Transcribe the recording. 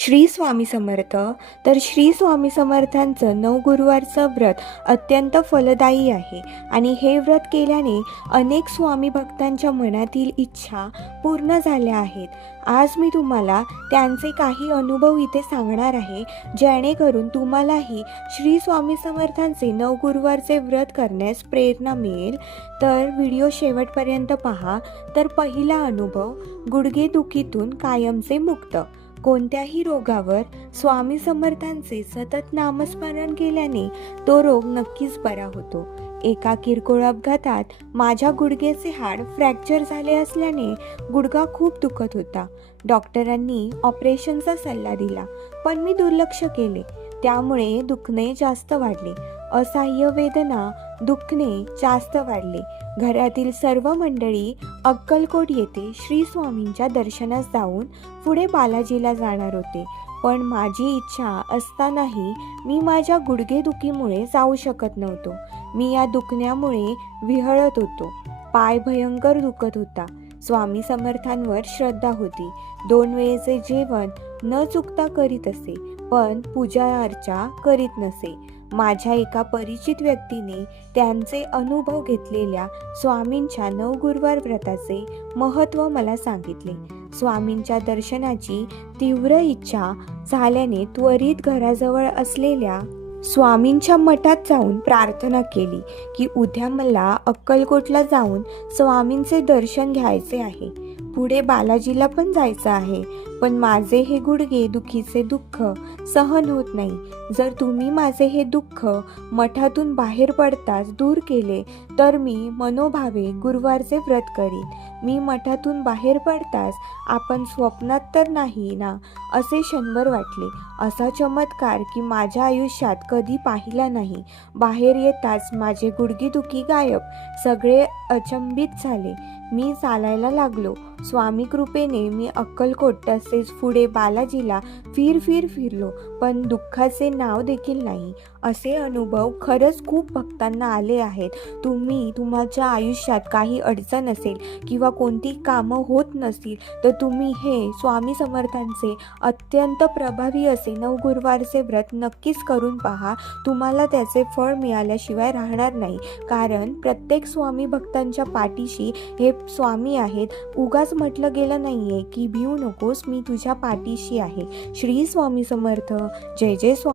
श्री स्वामी समर्थ. तर श्री स्वामी समर्थांचं नवगुरुवारचं व्रत अत्यंत फलदायी आहे आणि हे व्रत केल्याने अनेक स्वामी भक्तांच्या मनातील इच्छा पूर्ण झाल्या आहेत. आज मी तुम्हाला त्यांचे काही अनुभव इथे सांगणार आहे, जेणेकरून तुम्हालाही श्री स्वामी समर्थांचे नवगुरुवारचे व्रत करण्यास प्रेरणा मिळेल. तर व्हिडिओ शेवटपर्यंत पहा. तर पहिला अनुभव, गुडघेदुखीतून कायमचे मुक्त. कोणत्याही रोगावर स्वामी समर्थांचे सतत नामस्मरण केल्याने तो रोग नक्कीच बरा होतो. एका किरकोळ अपघातात माझ्या गुडघ्याचे हाड फ्रॅक्चर झाले असल्याने गुडघा खूप दुखत होता. डॉक्टरांनी ऑपरेशनचा सल्ला दिला, पण मी दुर्लक्ष केले. त्यामुळे दुखणे जास्त वाढले. असह्य वेदना, दुखणे जास्त वाढले. घरातील सर्व मंडळी अक्कलकोट येथे श्री स्वामींच्या दर्शनास जाऊन पुढे बालाजीला जाणार होते, पण माझी इच्छा असतानाही मी माझ्या गुडघेदुखीमुळे जाऊ शकत नव्हतो. मी या दुखण्यामुळे विहळत होतो. पाय भयंकर दुखत होता. स्वामी समर्थांवर श्रद्धा होती. 2 वेळेचे जेवण न चुकता करीत असे, पण पूजा अर्चा करीत नसे. माझ्या एका परिचित व्यक्तीने त्यांचे अनुभव घेतलेल्या स्वामींच्या नवगुरुवार व्रताचे महत्त्व मला सांगितले. स्वामींच्या दर्शनाची तीव्र इच्छा झाल्याने त्वरित घराजवळ असलेल्या स्वामींच्या मठात जाऊन प्रार्थना केली की उद्या मला अक्कलकोटला जाऊन स्वामींचे दर्शन घ्यायचे आहे. पुढे बालाजीला पण जायचं आहे, पण माझे हे गुडघे दुखीचे दुःख सहन होत नाही. जर तुम्ही माझे हे दुःख मठातून बाहेर पडताच दूर केले तर मी मनोभावे गुरुवारचे व्रत करीन. मी मठातून बाहेर पडताच आपण स्वप्नात तर नाही ना असे क्षणभर वाटले. असा चमत्कार की माझ्या आयुष्यात कधी पाहिला नाही. बाहेर येताच माझे गुडघेदुखी गायब. सगळे अचंबित झाले. मी चालायला लागलो. स्वामी कृपेने मी अक्कलकोट तसेच पुढे बालाजीला फिरलो, पण दुःखाचे नाव देखील नाही. असे अनुभव खरंच खूप भक्तांना आले आहेत. तुम्ही तुमच्या आयुष्यात काही अडचण असेल किंवा कोणती कामं होत नसतील तर तुम्ही हे स्वामी समर्थांचे अत्यंत प्रभावी असे नवगुरुवारचे व्रत नक्कीच करून पहा. तुम्हाला त्याचे फळ मिळाल्याशिवाय राहणार नाही, कारण प्रत्येक स्वामी भक्तांच्या पाठीशी हे स्वामी आहेत. उगाच म्हटलं गेलं नाहीये की भिऊ नकोस, मी तुझ्या पाठीशी आहे. श्री स्वामी समर्थ. जय जय स्वामी.